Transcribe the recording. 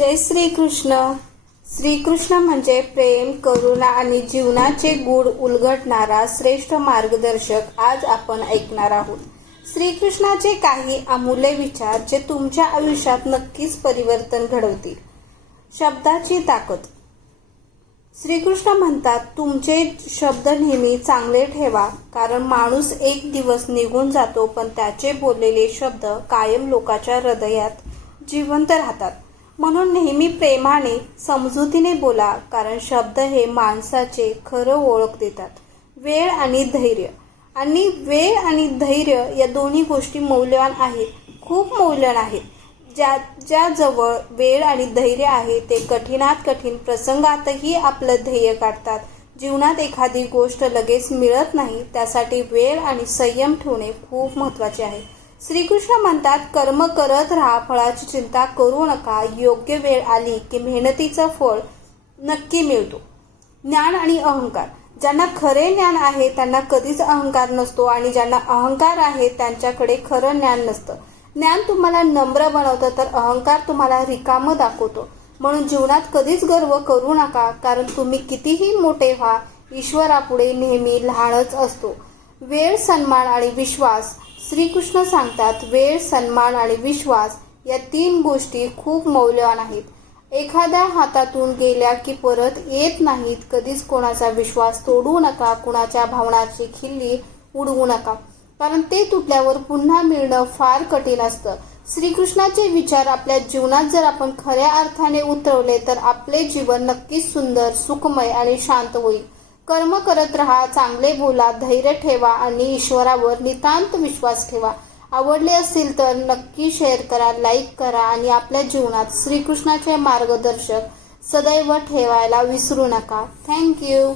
जय श्रीकृष्ण. श्रीकृष्ण म्हणजे प्रेम, करुणा आणि जीवनाचे गूढ उलगडणारा श्रेष्ठ मार्गदर्शक. आज आपण ऐकणार आहोत श्रीकृष्णाचे काही अमूल्य विचार जे तुमच्या आयुष्यात नक्कीच परिवर्तन घडवतील. शब्दाची ताकद. श्रीकृष्ण म्हणतात, तुमचे शब्द नेहमी चांगले ठेवा, कारण माणूस एक दिवस निघून जातो, पण त्याचे बोललेले शब्द कायम लोकांच्या हृदयात जिवंत राहतात. म्हणून नेहमी प्रेमाने, समजुतीने बोला, कारण शब्द हे माणसाचे खरं ओळख देतात. वेळ आणि धैर्य या दोन्ही गोष्टी मौल्यवान आहेत, खूप मौल्यवान आहेत. ज्याजवळ वेळ आणि धैर्य आहे ते कठीणात कठीण प्रसंगातही आपलं ध्येय काढतात. जीवनात एखादी गोष्ट लगेच मिळत नाही, त्यासाठी वेळ आणि संयम ठेवणे खूप महत्त्वाचे आहे. श्रीकृष्ण म्हणतात, कर्म करत राहा, फळाची चिंता करू नका. योग्य वेळ आली की मेहनतीचं फळ नक्की मिळतो. ज्ञान आणि अहंकार. ज्यांना खरे ज्ञान आहे त्यांना कधीच अहंकार नसतो, आणि ज्यांना अहंकार आहे त्यांच्याकडे खरं ज्ञान नसतं. ज्ञान तुम्हाला नम्र बनवतं, तर अहंकार तुम्हाला रिकामं दाखवतो. म्हणून जीवनात कधीच गर्व करू नका, कारण तुम्ही कितीही मोठे व्हा, ईश्वरापुढे नेहमी लहानच असतो. वेळ, सन्मान आणि विश्वास. श्रीकृष्ण सांगतात, वेळ, सन्मान आणि विश्वास या तीन गोष्टी खूप मौल्यवान आहेत. एखाद्या हातातून गेल्या की परत येत नाहीत. कधीच कोणाचा विश्वास तोडू नका, कुणाच्या भावनाची खिल्ली उडवू नका, कारण ते तुटल्यावर पुन्हा मिळणं फार कठीण असतं. श्रीकृष्णाचे विचार आपल्या जीवनात जर आपण खऱ्या अर्थाने उतरवले तर आपले जीवन नक्कीच सुंदर, सुखमय आणि शांत होईल. कर्म करत राहा, चांगले बोला, धैर्य ठेवा आणि ईश्वरावर नितांत विश्वास ठेवा. आवडले असेल तर नक्की शेअर करा, लाईक करा आणि आपल्या जीवनात श्रीकृष्णाचे मार्गदर्शक सदैव ठेवायला विसरू नका. थँक्यू.